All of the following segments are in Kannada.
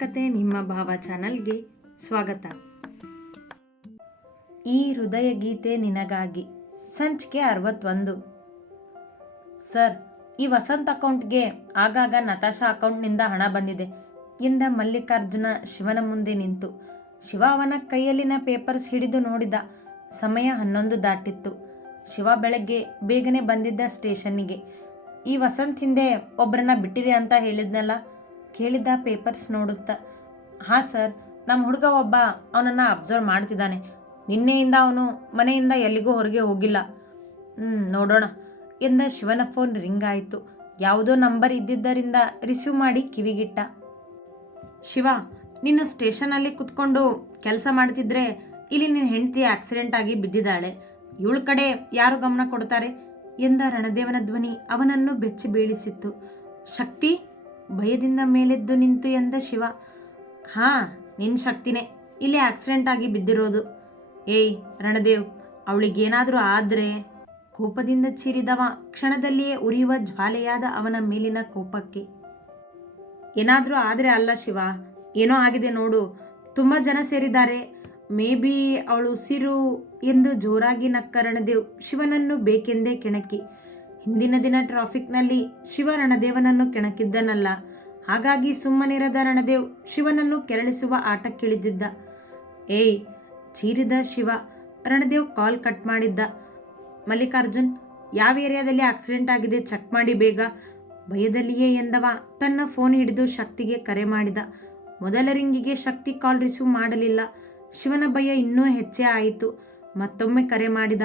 ಕತೆ ನಿಮ್ಮ ಭಾವ ಚಾನಲ್ಗೆ ಸ್ವಾಗತ. ಈ ಹೃದಯ ಗೀತೆ ನಿನಗಾಗಿ ಸಂಚಿಕೆ 61. ಸರ್, ಈ ವಸಂತ್ ಅಕೌಂಟ್ಗೆ ಆಗಾಗ ನತಾಶಾ ಅಕೌಂಟ್ನಿಂದ ಹಣ ಬಂದಿದೆ ಎಂದ ಮಲ್ಲಿಕಾರ್ಜುನ ಶಿವನ ಮುಂದೆ ನಿಂತು. ಶಿವ ಅವನ ಕೈಯಲ್ಲಿನ ಪೇಪರ್ಸ್ ಹಿಡಿದು ನೋಡಿದ. ಸಮಯ 11 ದಾಟಿತ್ತು. ಶಿವ ಬೆಳಗ್ಗೆ ಬೇಗನೆ ಬಂದಿದ್ದ ಸ್ಟೇಷನ್ನಿಗೆ. ಈ ವಸಂತ್ ಹಿಂದೆ ಒಬ್ಬರನ್ನ ಬಿಟ್ಟಿರಿ ಅಂತ ಹೇಳಿದ್ನಲ್ಲ, ಕೇಳಿದ ಪೇಪರ್ಸ್ ನೋಡುತ್ತಾ. ಹಾಂ ಸರ್, ನಮ್ಮ ಹುಡುಗ ಒಬ್ಬ ಅವನನ್ನು ಅಬ್ಸರ್ವ್ ಮಾಡ್ತಿದ್ದಾನೆ. ನಿನ್ನೆಯಿಂದ ಅವನು ಮನೆಯಿಂದ ಎಲ್ಲಿಗೂ ಹೊರಗೆ ಹೋಗಿಲ್ಲ. ನೋಡೋಣ ಎಂದ ಶಿವನ ಫೋನ್ ರಿಂಗ್ ಆಯಿತು. ಯಾವುದೋ ನಂಬರ್ ಇದ್ದಿದ್ದರಿಂದ ರಿಸೀವ್ ಮಾಡಿ ಕಿವಿಗಿಟ್ಟ. ಶಿವ, ನೀನು ಸ್ಟೇಷನಲ್ಲಿ ಕುತ್ಕೊಂಡು ಕೆಲಸ ಮಾಡ್ತಿದ್ರೆ ಇಲ್ಲಿ ನಿನ್ನ ಹೆಂಡತಿ ಆಕ್ಸಿಡೆಂಟ್ ಆಗಿ ಬಿದ್ದಿದ್ದಾಳೆ. ಇವಳ ಕಡೆ ಯಾರು ಗಮನ ಕೊಡ್ತಾರೆ ಎಂದ ರಣದೇವನ ಧ್ವನಿ ಅವನನ್ನು ಬೆಚ್ಚಿ ಬೀಳಿಸಿತ್ತು. ಶಕ್ತಿ ಭಯದಿಂದ ಮೇಲೆದ್ದು ನಿಂತು ಎಂದ ಶಿವ. ಹಾಂ, ನಿನ್ನ ಶಕ್ತಿನೇ ಇಲ್ಲಿ ಆಕ್ಸಿಡೆಂಟ್ ಆಗಿ ಬಿದ್ದಿರೋದು. ಏಯ್ ರಣದೇವ್, ಅವಳಿಗೇನಾದರೂ ಆದರೆ? ಕೋಪದಿಂದ ಚೀರಿದವ ಕ್ಷಣದಲ್ಲಿಯೇ ಉರಿಯುವ ಜ್ವಾಲೆಯಾದ ಅವನ ಮೇಲಿನ ಕೋಪಕ್ಕೆ. ಏನಾದರೂ ಆದರೆ ಅಲ್ಲ ಶಿವ, ಏನೋ ಆಗಿದೆ ನೋಡು. ತುಂಬ ಜನ ಸೇರಿದ್ದಾರೆ. ಮೇ ಬಿ ಅವಳು ಉಸಿರು ಎಂದು ಜೋರಾಗಿ ನಕ್ಕ ರಣದೇವ್ ಶಿವನನ್ನು ಬೇಕೆಂದೇ ಕೆಣಕಿ. ಹಿಂದಿನ ದಿನ ಟ್ರಾಫಿಕ್ನಲ್ಲಿ ಶಿವ ರಣದೇವನನ್ನು ಕೆಣಕಿದ್ದನಲ್ಲ, ಹಾಗಾಗಿ ಸುಮ್ಮನಿರದ ರಣದೇವ್ ಶಿವನನ್ನು ಕೆರಳಿಸುವ ಆಟಕ್ಕಿಳಿದಿದ್ದ. ಏಯ್, ಚೀರಿದ ಶಿವ. ರಣದೇವ್ ಕಾಲ್ ಕಟ್ ಮಾಡಿದ್ದ. ಮಲ್ಲಿಕಾರ್ಜುನ್, ಯಾವ ಏರಿಯಾದಲ್ಲಿ ಆಕ್ಸಿಡೆಂಟ್ ಆಗಿದೆ ಚೆಕ್ ಮಾಡಿ ಬೇಗ. ಭಯದಲ್ಲಿಯೇ ಎಂದವ ತನ್ನ ಫೋನ್ ಹಿಡಿದು ಶಕ್ತಿಗೆ ಕರೆ ಮಾಡಿದ. ಮೊದಲ ರಿಂಗಿಗೆ ಶಕ್ತಿ ಕಾಲ್ ರಿಸೀವ್ ಮಾಡಲಿಲ್ಲ. ಶಿವನ ಭಯ ಇನ್ನೂ ಹೆಚ್ಚೇ ಆಯಿತು. ಮತ್ತೊಮ್ಮೆ ಕರೆ ಮಾಡಿದ.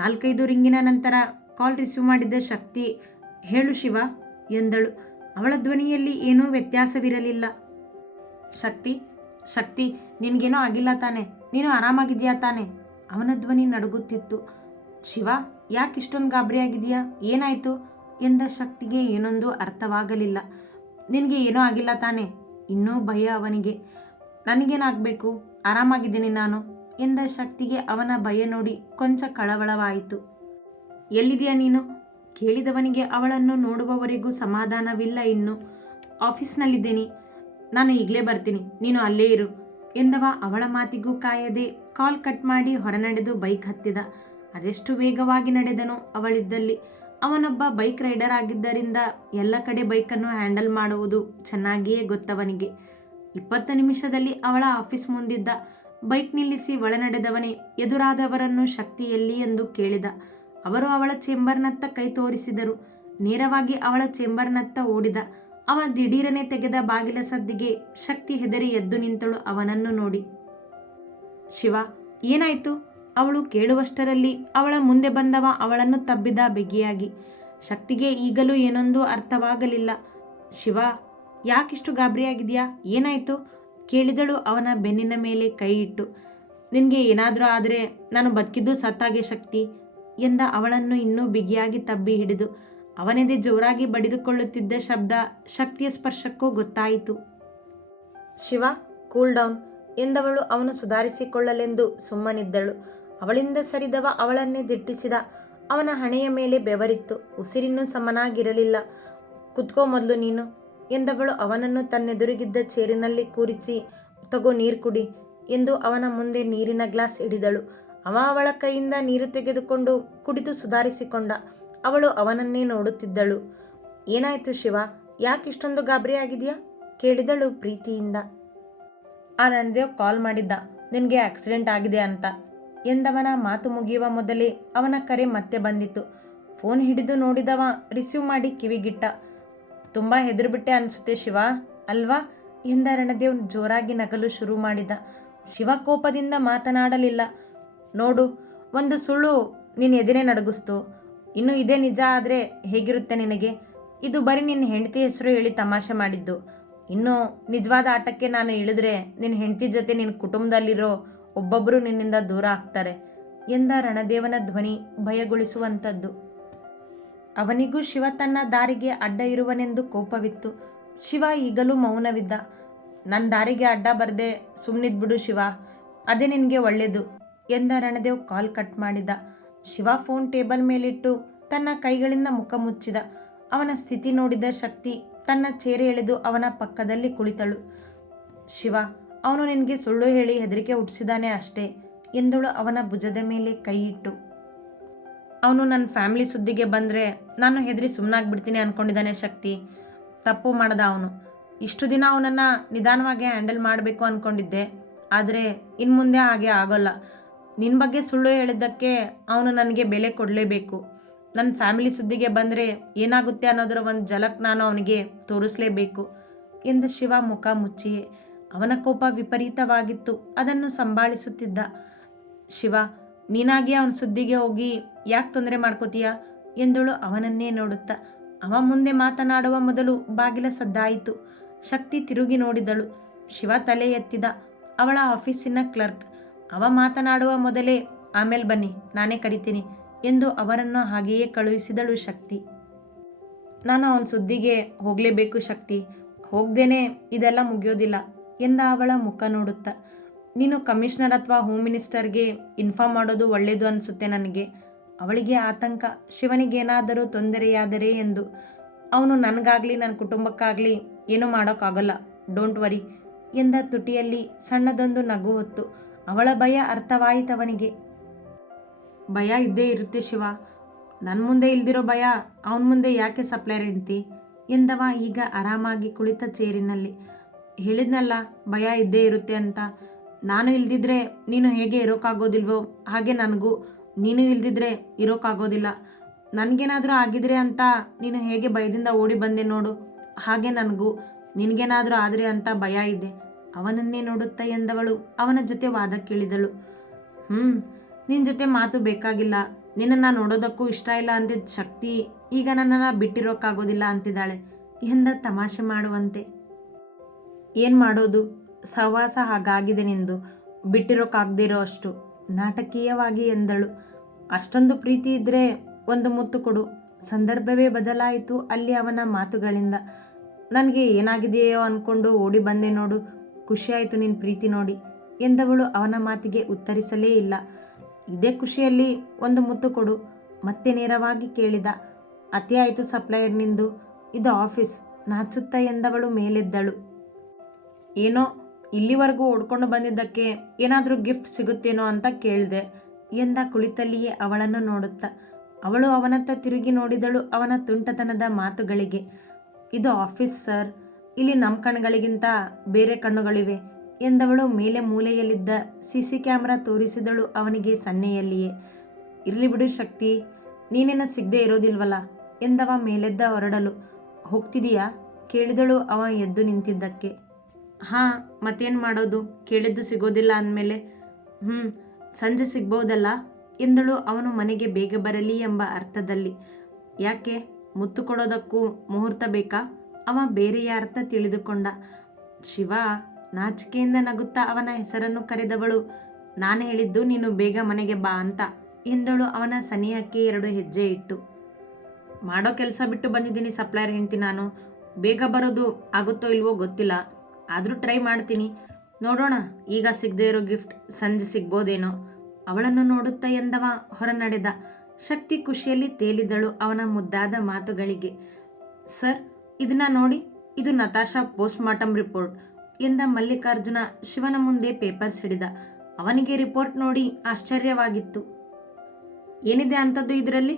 4-5 ರಿಂಗಿನ ನಂತರ ಕಾಲ್ ರಿಸೀವ್ ಮಾಡಿದ್ದ ಶಕ್ತಿ, ಹೇಳು ಶಿವ ಎಂದಳು. ಅವಳ ಧ್ವನಿಯಲ್ಲಿ ಏನೂ ವ್ಯತ್ಯಾಸವಿರಲಿಲ್ಲ. ಶಕ್ತಿ, ನಿನಗೇನೋ ಆಗಿಲ್ಲ ತಾನೆ? ನೀನು ಆರಾಮಾಗಿದೆಯಾ ತಾನೆ? ಅವನ ಧ್ವನಿ ನಡುಗುತ್ತಿತ್ತು. ಶಿವ, ಯಾಕೆ ಇಷ್ಟೊಂದು ಗಾಬರಿಯಾಗಿದೆಯಾ? ಏನಾಯಿತು ಎಂದ ಶಕ್ತಿಗೆ ಏನೊಂದು ಅರ್ಥವಾಗಲಿಲ್ಲ. ನಿನಗೆ ಏನೂ ಆಗಿಲ್ಲ ತಾನೆ? ಇನ್ನೂ ಭಯ ಅವನಿಗೆ. ನನಗೇನಾಗಬೇಕು? ಆರಾಮಾಗಿದ್ದೀನಿ ನಾನು ಎಂದ ಶಕ್ತಿಗೆ ಅವನ ಭಯ ನೋಡಿ ಕೊಂಚ ಕಳವಳವಾಯಿತು. ಎಲ್ಲಿದೆಯಾ ನೀನು? ಕೇಳಿದವನಿಗೆ ಅವಳನ್ನು ನೋಡುವವರೆಗೂ ಸಮಾಧಾನವಿಲ್ಲ. ಇನ್ನು ಆಫೀಸ್ನಲ್ಲಿದ್ದೀನಿ, ನಾನು ಈಗಲೇ ಬರ್ತೀನಿ, ನೀನು ಅಲ್ಲೇ ಇರು ಎಂದವ ಅವಳ ಮಾತಿಗೂ ಕಾಯದೆ ಕಾಲ್ ಕಟ್ ಮಾಡಿ ಹೊರನಡೆದು ಬೈಕ್ ಹತ್ತಿದ. ಅದೆಷ್ಟು ವೇಗವಾಗಿ ನಡೆದನು ಅವಳಿದ್ದಲ್ಲಿ. ಅವನೊಬ್ಬ ಬೈಕ್ ರೈಡರ್ ಆಗಿದ್ದರಿಂದ ಎಲ್ಲ ಕಡೆ ಬೈಕನ್ನು ಹ್ಯಾಂಡಲ್ ಮಾಡುವುದು ಚೆನ್ನಾಗಿಯೇ ಗೊತ್ತವನಿಗೆ. 20 ನಿಮಿಷದಲ್ಲಿ ಅವಳ ಆಫೀಸ್ ಮುಂದಿದ್ದ. ಬೈಕ್ ನಿಲ್ಲಿಸಿ ಒಳನಡೆದವನೇ ಎದುರಾದವರನ್ನು ಶಕ್ತಿ ಎಲ್ಲಿ ಎಂದು ಕೇಳಿದ. ಅವರು ಅವಳ ಚೇಂಬರ್ನತ್ತ ಕೈ ತೋರಿಸಿದರು. ನೇರವಾಗಿ ಅವಳ ಚೇಂಬರ್ನತ್ತ ಓಡಿದ. ಅವ ದಿಢೀರನೆ ತೆಗೆದ ಬಾಗಿಲ ಸದ್ದಿಗೆ ಶಕ್ತಿ ಹೆದರಿ ಎದ್ದು ನಿಂತಳು ಅವನನ್ನು ನೋಡಿ. ಶಿವ, ಏನಾಯಿತು? ಅವಳು ಕೇಳುವಷ್ಟರಲ್ಲಿ ಅವಳ ಮುಂದೆ ಬಂದವ ಅವಳನ್ನು ತಬ್ಬಿದ ಬಿಗಿಯಾಗಿ. ಶಕ್ತಿಗೆ ಈಗಲೂ ಏನೊಂದು ಅರ್ಥವಾಗಲಿಲ್ಲ. ಶಿವ, ಯಾಕಿಷ್ಟು ಗಾಬರಿಯಾಗಿದೆಯಾ? ಏನಾಯಿತು ಕೇಳಿದಳು ಅವನ ಬೆನ್ನಿನ ಮೇಲೆ ಕೈ ಇಟ್ಟು. ನಿನಗೆ ಏನಾದರೂ ಆದರೆ ನಾನು ಬದುಕಿದ್ದು ಸತ್ತಾಗೆ ಶಕ್ತಿ ಎಂದ ಅವಳನ್ನು ಇನ್ನೂ ಬಿಗಿಯಾಗಿ ತಬ್ಬಿ ಹಿಡಿದು. ಅವನೆದೆ ಜೋರಾಗಿ ಬಡಿದುಕೊಳ್ಳುತ್ತಿದ್ದ ಶಬ್ದ ಶಕ್ತಿಯ ಸ್ಪರ್ಶಕ್ಕೂ ಗೊತ್ತಾಯಿತು. ಶಿವ, ಕೂಲ್ ಡೌನ್ ಎಂದವಳು ಅವನು ಸುಧಾರಿಸಿಕೊಳ್ಳಲೆಂದು ಸುಮ್ಮನಿದ್ದಳು. ಅವಳಿಂದ ಸರಿದವ ಅವಳನ್ನೇ ದಿಟ್ಟಿಸಿದ. ಅವನ ಹಣೆಯ ಮೇಲೆ ಬೆವರಿತ್ತು. ಉಸಿರಿನ್ನೂ ಸಮನಾಗಿರಲಿಲ್ಲ. ಕುತ್ಕೋ ಮೊದಲು ನೀನು ಎಂದವಳು ಅವನನ್ನು ತನ್ನೆದುರಿಗಿದ್ದ ಚೇರಿನಲ್ಲಿ ಕೂರಿಸಿ, ತಗೋ ನೀರು ಕುಡಿ ಎಂದು ಅವನ ಮುಂದೆ ನೀರಿನ ಗ್ಲಾಸ್ ಹಿಡಿದಳು. ಅವ ಅವಳ ಕೈಯಿಂದ ನೀರು ತೆಗೆದುಕೊಂಡು ಕುಡಿದು ಸುಧಾರಿಸಿಕೊಂಡ. ಅವಳು ಅವನನ್ನೇ ನೋಡುತ್ತಿದ್ದಳು. ಏನಾಯಿತು ಶಿವ, ಯಾಕಿಷ್ಟೊಂದು ಗಾಬರಿಯಾಗಿದೆಯಾ ಕೇಳಿದಳು ಪ್ರೀತಿಯಿಂದ. ಆ ರಣದೇವ್ ಕಾಲ್ ಮಾಡಿದ್ದ, ನಿನಗೆ ಆಕ್ಸಿಡೆಂಟ್ ಆಗಿದೆ ಅಂತ ಎಂದವನ ಮಾತು ಮುಗಿಯುವ ಮೊದಲೇ ಅವನ ಕರೆ ಮತ್ತೆ ಬಂದಿತ್ತು. ಫೋನ್ ಹಿಡಿದು ನೋಡಿದವ ರಿಸೀವ್ ಮಾಡಿ ಕಿವಿಗಿಟ್ಟ. ತುಂಬ ಹೆದರ್ಬಿಟ್ಟೆ ಅನಿಸುತ್ತೆ ಶಿವ, ಅಲ್ವಾ ಎಂದ ರಣದೇವ್ ಜೋರಾಗಿ ನಗಲು ಶುರು ಮಾಡಿದ. ಶಿವ ಕೋಪದಿಂದ ಮಾತನಾಡಲಿಲ್ಲ. ನೋಡು, ಒಂದು ಸುಳ್ಳು ನಿನ್ನ ಎದೆನೇ ನಡಗಿಸ್ತು. ಇನ್ನು ಇದೇ ನಿಜ ಆದರೆ ಹೇಗಿರುತ್ತೆ ನಿನಗೆ? ಇದು ಬರೀ ನಿನ್ನ ಹೆಂಡತಿ ಹೆಸರು ಹೇಳಿ ತಮಾಷೆ ಮಾಡಿದ್ದು. ಇನ್ನು ನಿಜವಾದ ಆಟಕ್ಕೆ ನಾನು ಇಳಿದ್ರೆ ನಿನ್ನ ಹೆಂಡತಿ ಜೊತೆ ನಿನ್ನ ಕುಟುಂಬದಲ್ಲಿರೋ ಒಬ್ಬೊಬ್ಬರು ನಿನ್ನಿಂದ ದೂರ ಆಗ್ತಾರೆ ಎಂದ ರಣದೇವನ ಧ್ವನಿ ಭಯಗೊಳಿಸುವಂಥದ್ದು. ಅವನಿಗೂ ಶಿವ ತನ್ನ ದಾರಿಗೆ ಅಡ್ಡ ಇರುವನೆಂದು ಕೋಪವಿತ್ತು. ಶಿವ ಈಗಲೂ ಮೌನವಿದ್ದ. ನನ್ನ ದಾರಿಗೆ ಅಡ್ಡ ಬರದೆ ಸುಮ್ಮನಿದ್ಬಿಡು ಶಿವ, ಅದೇ ನಿನಗೆ ಒಳ್ಳೆಯದು ಎಂದ ರಣದೇವ್ ಕಾಲ್ ಕಟ್ ಮಾಡಿದ. ಶಿವ ಫೋನ್ ಟೇಬಲ್ ಮೇಲಿಟ್ಟು ತನ್ನ ಕೈಗಳಿಂದ ಮುಖ ಮುಚ್ಚಿದ. ಅವನ ಸ್ಥಿತಿ ನೋಡಿದ ಶಕ್ತಿ ತನ್ನ ಚೇರೆ ಎಳೆದು ಅವನ ಪಕ್ಕದಲ್ಲಿ ಕುಳಿತಳು. ಶಿವ, ಅವನು ನಿನಗೆ ಸುಳ್ಳು ಹೇಳಿ ಹೆದರಿಕೆ ಹುಟ್ಟಿಸಿದಾನೆ ಅಷ್ಟೇ ಎಂದಳು ಅವನ ಭುಜದ ಮೇಲೆ ಕೈ ಇಟ್ಟು. ಅವನು ನನ್ನ ಫ್ಯಾಮಿಲಿ ಸುದ್ದಿಗೆ ಬಂದರೆ ನಾನು ಹೆದರಿ ಸುಮ್ಮನಾಗ್ಬಿಡ್ತೀನಿ ಅಂದ್ಕೊಂಡಿದ್ದಾನೆ ಶಕ್ತಿ. ತಪ್ಪು ಮಾಡ್ದ ಅವನು. ಇಷ್ಟು ದಿನ ಅವನನ್ನು ನಿಧಾನವಾಗಿ ಹ್ಯಾಂಡಲ್ ಮಾಡಬೇಕು ಅಂದ್ಕೊಂಡಿದ್ದೆ, ಆದರೆ ಇನ್ನು ಮುಂದೆ ಹಾಗೆ ಆಗೋಲ್ಲ. ನಿನ್ನ ಬಗ್ಗೆ ಸುಳ್ಳು ಹೇಳಿದ್ದಕ್ಕೆ ಅವನು ನನಗೆ ಬೆಲೆ ಕೊಡಲೇಬೇಕು. ನನ್ನ ಫ್ಯಾಮಿಲಿ ಸುದ್ದಿಗೆ ಬಂದರೆ ಏನಾಗುತ್ತೆ ಅನ್ನೋದರ ಒಂದು ಝಲಕ್ ನಾನು ಅವನಿಗೆ ತೋರಿಸಲೇಬೇಕು ಎಂದ ಶಿವ ಮುಖ ಮುಚ್ಚಿಯೇ. ಅವನ ಕೋಪ ವಿಪರೀತವಾಗಿತ್ತು. ಅದನ್ನು ಸಂಭಾಳಿಸುತ್ತಿದ್ದ. ಶಿವ, ನೀನಾಗಿ ಅವನ ಸುದ್ದಿಗೆ ಹೋಗಿ ಯಾಕೆ ತೊಂದರೆ ಮಾಡ್ಕೋತೀಯ ಎಂದಳು ಅವನನ್ನೇ ನೋಡುತ್ತಾ. ಅವ ಮುಂದೆ ಮಾತನಾಡುವ ಮೊದಲು ಬಾಗಿಲ ಸದ್ದಾಯಿತು. ಶಕ್ತಿ ತಿರುಗಿ ನೋಡಿದಳು. ಶಿವ ತಲೆ ಎತ್ತಿದ. ಅವಳ ಆಫೀಸಿನ ಕ್ಲರ್ಕ್. ಅವ ಮಾತನಾಡುವ ಮೊದಲೇ ಆಮೇಲೆ ಬನ್ನಿ, ನಾನೇ ಕರಿತೀನಿ ಎಂದು ಅವರನ್ನು ಹಾಗೆಯೇ ಕಳುಹಿಸಿದಳು ಶಕ್ತಿ. ನಾನು ಅವನ ಸುದ್ದಿಗೆ ಹೋಗಲೇಬೇಕು ಶಕ್ತಿ, ಹೋಗ್ದೇನೆ ಇದೆಲ್ಲ ಮುಗಿಯೋದಿಲ್ಲ ಎಂದ ಅವಳ ಮುಖ ನೋಡುತ್ತಾ. ನೀನು ಕಮಿಷನರ್ ಅಥವಾ ಹೋಮ್ ಮಿನಿಸ್ಟರ್ಗೆ ಇನ್ಫಾರ್ಮ್ ಮಾಡೋದು ಒಳ್ಳೆಯದು ಅನಿಸುತ್ತೆ ನನಗೆ. ಅವಳಿಗೆ ಆತಂಕ, ಶಿವನಿಗೇನಾದರೂ ತೊಂದರೆಯಾದರೆ ಎಂದು. ಅವನು ನನಗಾಗಲಿ ನನ್ನ ಕುಟುಂಬಕ್ಕಾಗಲಿ ಏನೂ ಮಾಡೋಕ್ಕಾಗಲ್ಲ, ಡೋಂಟ್ ವರಿ ಎಂದ ತುಟಿಯಲ್ಲಿ ಸಣ್ಣದೊಂದು ನಗು ಹೊತ್ತು. ಅವಳ ಭಯ ಅರ್ಥವಾಯಿತವನಿಗೆ. ಭಯ ಇದ್ದೇ ಇರುತ್ತೆ ಶಿವ, ನನ್ನ ಮುಂದೆ ಇಲ್ದಿರೋ ಭಯ ಅವನ ಮುಂದೆ ಯಾಕೆ ಸಪ್ಲೈರ್ ಹೆಂಡ್ತಿ ಎಂದವ ಈಗ ಆರಾಮಾಗಿ ಕುಳಿತ ಚೇರಿನಲ್ಲಿ. ಹೇಳಿದ್ನಲ್ಲ ಭಯ ಇದ್ದೇ ಇರುತ್ತೆ ಅಂತ. ನಾನು ಇಲ್ದಿದ್ರೆ ನೀನು ಹೇಗೆ ಇರೋಕ್ಕಾಗೋದಿಲ್ವೋ ಹಾಗೆ ನನಗೂ ನೀನು ಇಲ್ದಿದ್ರೆ ಇರೋಕ್ಕಾಗೋದಿಲ್ಲ. ನನಗೇನಾದರೂ ಆಗಿದ್ರೆ ಅಂತ ನೀನು ಹೇಗೆ ಭಯದಿಂದ ಓಡಿ ಬಂದೆ ನೋಡು, ಹಾಗೆ ನನಗೂ ನಿನಗೇನಾದರೂ ಆದರೆ ಅಂತ ಭಯ ಇದೆ. ಅವನನ್ನೇ ನೋಡುತ್ತಾ ಎಂದವಳು ಅವನ ಜೊತೆ ವಾದಕ್ಕಿಳಿದಳು. ನಿನ್ನ ಜೊತೆ ಮಾತು ಬೇಕಾಗಿಲ್ಲ, ನಿನ್ನನ್ನು ನೋಡೋದಕ್ಕೂ ಇಷ್ಟ ಇಲ್ಲ ಅಂತಿದ್ದ ಶಕ್ತಿ ಈಗ ನನ್ನನ್ನು ಬಿಟ್ಟಿರೋಕ್ಕಾಗೋದಿಲ್ಲ ಅಂತಿದ್ದಾಳೆ ಎಂದ ತಮಾಷೆ ಮಾಡುವಂತೆ. ಏನು ಮಾಡೋದು, ಸಹವಾಸ ಹಾಗಾಗಿದೆ ನಿಂದು, ಬಿಟ್ಟಿರೋಕ್ಕಾಗದೇ ಇರೋ ಅಷ್ಟು ನಾಟಕೀಯವಾಗಿ ಎಂದಳು. ಅಷ್ಟೊಂದು ಪ್ರೀತಿ ಇದ್ದರೆ ಒಂದು ಮುತ್ತು ಕೊಡು. ಸಂದರ್ಭವೇ ಬದಲಾಯಿತು ಅಲ್ಲಿ ಅವನ ಮಾತುಗಳಿಂದ. ನನಗೆ ಏನಾಗಿದೆಯೋ ಅಂದ್ಕೊಂಡು ಓಡಿ ಬಂದೆ ನೋಡು, ಖುಷಿಯಾಯಿತು ನಿನ್ನ ಪ್ರೀತಿ ನೋಡಿ ಎಂದವಳು ಅವನ ಮಾತಿಗೆ ಉತ್ತರಿಸಲೇ ಇಲ್ಲ. ಇದೇ ಖುಷಿಯಲ್ಲಿ ಒಂದು ಮುತ್ತು ಕೊಡು ಮತ್ತೆ ನೇರವಾಗಿ ಕೇಳಿದ. ಅತಿ ಆಯಿತು ಸಪ್ಲೈಯರ್ ನಿಂದು, ಇದು ಆಫೀಸ್ ನಾಚುತ್ತಾ ಎಂದವಳು ಮೇಲೆದ್ದಳು. ಏನೋ ಇಲ್ಲಿವರೆಗೂ ಓಡ್ಕೊಂಡು ಬಂದಿದ್ದಕ್ಕೆ ಏನಾದರೂ ಗಿಫ್ಟ್ ಸಿಗುತ್ತೇನೋ ಅಂತ ಕೇಳಿದೆ ಎಂದ ಕುಳಿತಲ್ಲಿಯೇ ಅವಳನ್ನು ನೋಡುತ್ತಾ. ಅವಳು ಅವನತ್ತ ತಿರುಗಿ ನೋಡಿದಳು ಅವನ ತುಂಟತನದ ಮಾತುಗಳಿಗೆ. ಇದು ಆಫೀಸ್ ಸರ್, ಇಲ್ಲಿ ನಮ್ಮ ಕಣ್ಣುಗಳಿಗಿಂತ ಬೇರೆ ಕಣ್ಣುಗಳಿವೆ ಎಂದವಳು ಮೇಲೆ ಮೂಲೆಯಲ್ಲಿದ್ದ CC ಕ್ಯಾಮ್ರಾ ತೋರಿಸಿದಳು ಅವನಿಗೆ ಸನ್ನೆಯಲ್ಲಿಯೇ. ಇರಲಿ ಬಿಡು ಶಕ್ತಿ, ನೀನೇನು ಸಿಗದೆ ಇರೋದಿಲ್ವಲ್ಲ ಎಂದವ ಮೇಲೆದ್ದ ಹೊರಡಲು. ಹೋಗ್ತಿದೀಯಾ ಕೇಳಿದಳು ಅವ ಎದ್ದು ನಿಂತಿದ್ದಕ್ಕೆ. ಹಾಂ, ಮತ್ತೇನು ಮಾಡೋದು, ಕೇಳಿದ್ದು ಸಿಗೋದಿಲ್ಲ ಅಂದಮೇಲೆ. ಸಂಜೆ ಸಿಗ್ಬೋದಲ್ಲ ಎಂದಳು ಅವನು ಮನೆಗೆ ಬೇಗ ಬರಲಿ ಎಂಬ ಅರ್ಥದಲ್ಲಿ. ಯಾಕೆ, ಮುತ್ತು ಕೊಡೋದಕ್ಕೂ ಮುಹೂರ್ತ ಬೇಕಾ? ಅವ ಬೇರೆಯ ಅರ್ಥ ತಿಳಿದುಕೊಂಡ. ಶಿವ ನಾಚಿಕೆಯಿಂದ ನಗುತ್ತಾ ಅವನ ಹೆಸರನ್ನು ಕರೆದವಳು. ನಾನು ಹೇಳಿದ್ದು ನೀನು ಬೇಗ ಮನೆಗೆ ಬಾ ಅಂತ ಎಂದಳು ಅವನ ಸನಿಹಕ್ಕೆ 2 ಹೆಜ್ಜೆ ಇಟ್ಟು. ಮಾಡೋ ಕೆಲಸ ಬಿಟ್ಟು ಬಂದಿದ್ದೀನಿ ಸಪ್ಲೈಯರ್ ಹೆಂಡ್ತಿ ನಾನು. ಬೇಗ ಬರೋದು ಆಗುತ್ತೋ ಇಲ್ವೋ ಗೊತ್ತಿಲ್ಲ, ಆದರೂ ಟ್ರೈ ಮಾಡ್ತೀನಿ, ನೋಡೋಣ. ಈಗ ಸಿಗದೆ ಇರೋ ಗಿಫ್ಟ್ ಸಂಜೆ ಸಿಗ್ಬೋದೇನೋ ಅವಳನ್ನು ನೋಡುತ್ತಾ ಎಂದವ ಹೊರ ನಡೆದ. ಶಕ್ತಿ ಖುಷಿಯಲ್ಲಿ ತೇಲಿದಳು ಅವನ ಮುದ್ದಾದ ಮಾತುಗಳಿಗೆ. ಸರ್, ಇದನ್ನ ನೋಡಿ, ಇದು ನತಾಶಾ ಪೋಸ್ಟ್ ಮಾರ್ಟಮ್ ರಿಪೋರ್ಟ್ ಎಂದ ಮಲ್ಲಿಕಾರ್ಜುನ ಶಿವನ ಮುಂದೆ ಪೇಪರ್ಸ್ ಹಿಡಿದ. ಅವನಿಗೆ ರಿಪೋರ್ಟ್ ನೋಡಿ ಆಶ್ಚರ್ಯವಾಗಿತ್ತು. ಏನಿದೆ ಅಂಥದ್ದು ಇದರಲ್ಲಿ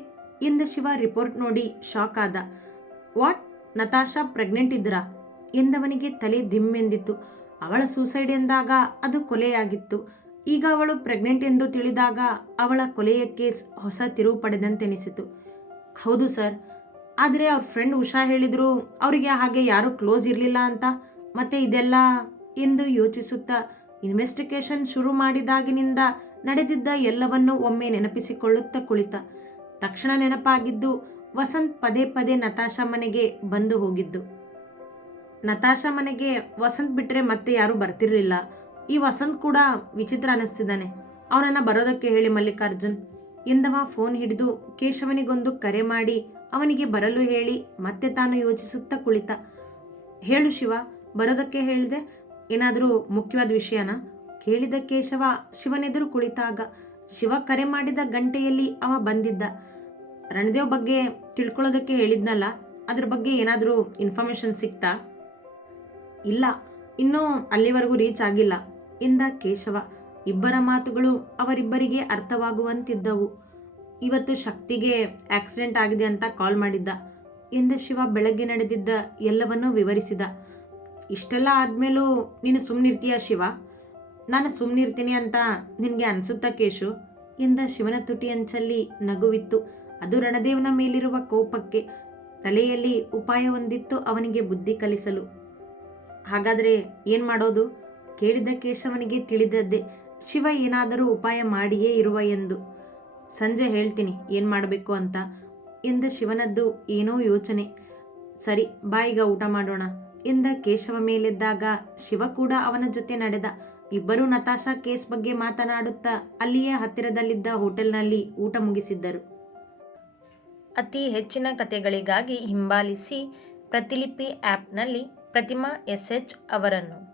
ಎಂದ ಶಿವ ರಿಪೋರ್ಟ್ ನೋಡಿ ಶಾಕ್ ಆದ. ವಾಟ್, ನತಾಶಾ ಪ್ರೆಗ್ನೆಂಟ್ ಇದ್ರಾ ಎಂದವನಿಗೆ ತಲೆ ದಿಮ್ಮೆಂದಿತು. ಅವಳ ಸೂಸೈಡ್ ಎಂದಾಗ ಅದು ಕೊಲೆಯಾಗಿತ್ತು. ಈಗ ಅವಳು ಪ್ರೆಗ್ನೆಂಟ್ ಎಂದು ತಿಳಿದಾಗ ಅವಳ ಕೊಲೆಯ ಕೇಸ್ ಹೊಸ ತಿರುವು ಪಡೆದಂತೆನಿಸಿತು. ಹೌದು ಸರ್, ಆದರೆ ಅವ್ರ ಫ್ರೆಂಡ್ ಉಷಾ ಹೇಳಿದ್ರು ಅವರಿಗೆ ಹಾಗೆ ಯಾರೂ ಕ್ಲೋಸ್ ಇರಲಿಲ್ಲ ಅಂತ. ಮತ್ತೆ ಇದೆಲ್ಲ ಎಂದು ಯೋಚಿಸುತ್ತಾ ಇನ್ವೆಸ್ಟಿಗೇಷನ್ ಶುರು ಮಾಡಿದಾಗಿನಿಂದ ನಡೆದಿದ್ದ ಎಲ್ಲವನ್ನೂ ಒಮ್ಮೆ ನೆನಪಿಸಿಕೊಳ್ಳುತ್ತಾ ಕುಳಿತ. ತಕ್ಷಣ ನೆನಪಾಗಿದ್ದು ವಸಂತ್ ಪದೇ ಪದೇ ನತಾಶಾ ಮನೆಗೆ ಬಂದು ಹೋಗಿದ್ದು. ನತಾಶಾ ಮನೆಗೆ ವಸಂತ್ ಬಿಟ್ಟರೆ ಮತ್ತೆ ಯಾರೂ ಬರ್ತಿರ್ಲಿಲ್ಲ. ಈ ವಸಂತ್ ಕೂಡ ವಿಚಿತ್ರ ಅನ್ನಿಸ್ತಿದ್ದಾನೆ. ಅವನನ್ನು ಬರೋದಕ್ಕೆ ಹೇಳಿ ಮಲ್ಲಿಕಾರ್ಜುನ್ ಎಂದವ ಫೋನ್ ಹಿಡಿದು ಕೇಶವನಿಗೊಂದು ಕರೆ ಮಾಡಿ ಅವನಿಗೆ ಬರಲು ಹೇಳಿ ಮತ್ತೆ ತಾನು ಯೋಚಿಸುತ್ತಾ ಕುಳಿತ. ಹೇಳು ಶಿವ, ಬರೋದಕ್ಕೆ ಹೇಳಿದೆ, ಏನಾದರೂ ಮುಖ್ಯವಾದ ವಿಷಯನ ಕೇಳಿದ ಕೇಶವ ಶಿವನೆದುರು ಕುಳಿತಾಗ. ಶಿವ ಕರೆ ಮಾಡಿದ ಗಂಟೆಯಲ್ಲಿ ಅವ ಬಂದಿದ್ದ. ರಣದೇವ್ ಬಗ್ಗೆ ತಿಳ್ಕೊಳ್ಳೋದಕ್ಕೆ ಹೇಳಿದ್ನಲ್ಲ, ಅದ್ರ ಬಗ್ಗೆ ಏನಾದರೂ ಇನ್ಫಾರ್ಮೇಷನ್ ಸಿಕ್ತಾ? ಇಲ್ಲ, ಇನ್ನೂ ಅಲ್ಲಿವರೆಗೂ ರೀಚ್ ಆಗಿಲ್ಲ ಎಂದ ಕೇಶವ. ಇಬ್ಬರ ಮಾತುಗಳು ಅವರಿಬ್ಬರಿಗೆ ಅರ್ಥವಾಗುವಂತಿದ್ದವು. ಇವತ್ತು ಶಕ್ತಿಗೆ ಆಕ್ಸಿಡೆಂಟ್ ಆಗಿದೆ ಅಂತ ಕಾಲ್ ಮಾಡಿದ್ದ ಎಂದ ಶಿವ ಬೆಳಗ್ಗೆ ನಡೆದಿದ್ದ ಎಲ್ಲವನ್ನೂ ವಿವರಿಸಿದ. ಇಷ್ಟೆಲ್ಲ ಆದಮೇಲೂ ನೀನು ಸುಮ್ಮನಿರ್ತೀಯ ಶಿವ? ನಾನು ಸುಮ್ಮನಿರ್ತೀನಿ ಅಂತ ನಿನಗೆ ಅನಿಸುತ್ತಾ ಕೇಶು ಎಂದ ಶಿವನ ತುಟಿಯಂಚಲ್ಲಿ ನಗುವಿತ್ತು. ಅದು ರಣದೇವನ ಮೇಲಿರುವ ಕೋಪಕ್ಕೆ. ತಲೆಯಲ್ಲಿ ಉಪಾಯ ಹೊಂದಿತ್ತು ಅವನಿಗೆ ಬುದ್ಧಿ ಕಲಿಸಲು. ಹಾಗಾದರೆ ಏನು ಮಾಡೋದು? ಕೇಳಿದ ಕೇಶವನಿಗೆ ತಿಳಿದದ್ದೇ. ಶಿವ ಏನಾದರೂ ಉಪಾಯ ಮಾಡಿಯೇ ಇರುವ ಎಂದು. ಸಂಜೆ ಹೇಳ್ತೀನಿ ಏನು ಮಾಡಬೇಕು ಅಂತ ಎಂದ ಶಿವನದ್ದು ಏನೋ ಯೋಚನೆ. ಸರಿ ಬಾ ಈಗ ಊಟ ಮಾಡೋಣ ಎಂದ ಕೇಶವ ಮೇಲೆದ್ದಾಗ ಶಿವ ಕೂಡ ಅವನ ಜೊತೆ ನಡೆದ. ಇಬ್ಬರೂ ನತಾಶಾ ಕೇಸ್ ಬಗ್ಗೆ ಮಾತನಾಡುತ್ತಾ ಅಲ್ಲಿಯೇ ಹತ್ತಿರದಲ್ಲಿದ್ದ ಹೋಟೆಲ್ನಲ್ಲಿ ಊಟ ಮುಗಿಸಿದ್ದರು. ಅತಿ ಹೆಚ್ಚಿನ ಕಥೆಗಳಿಗಾಗಿ ಹಿಂಬಾಲಿಸಿ ಪ್ರತಿಲಿಪಿ ಆ್ಯಪ್ನಲ್ಲಿ ಪ್ರತಿಮಾ SH ಅವರನ್ನು.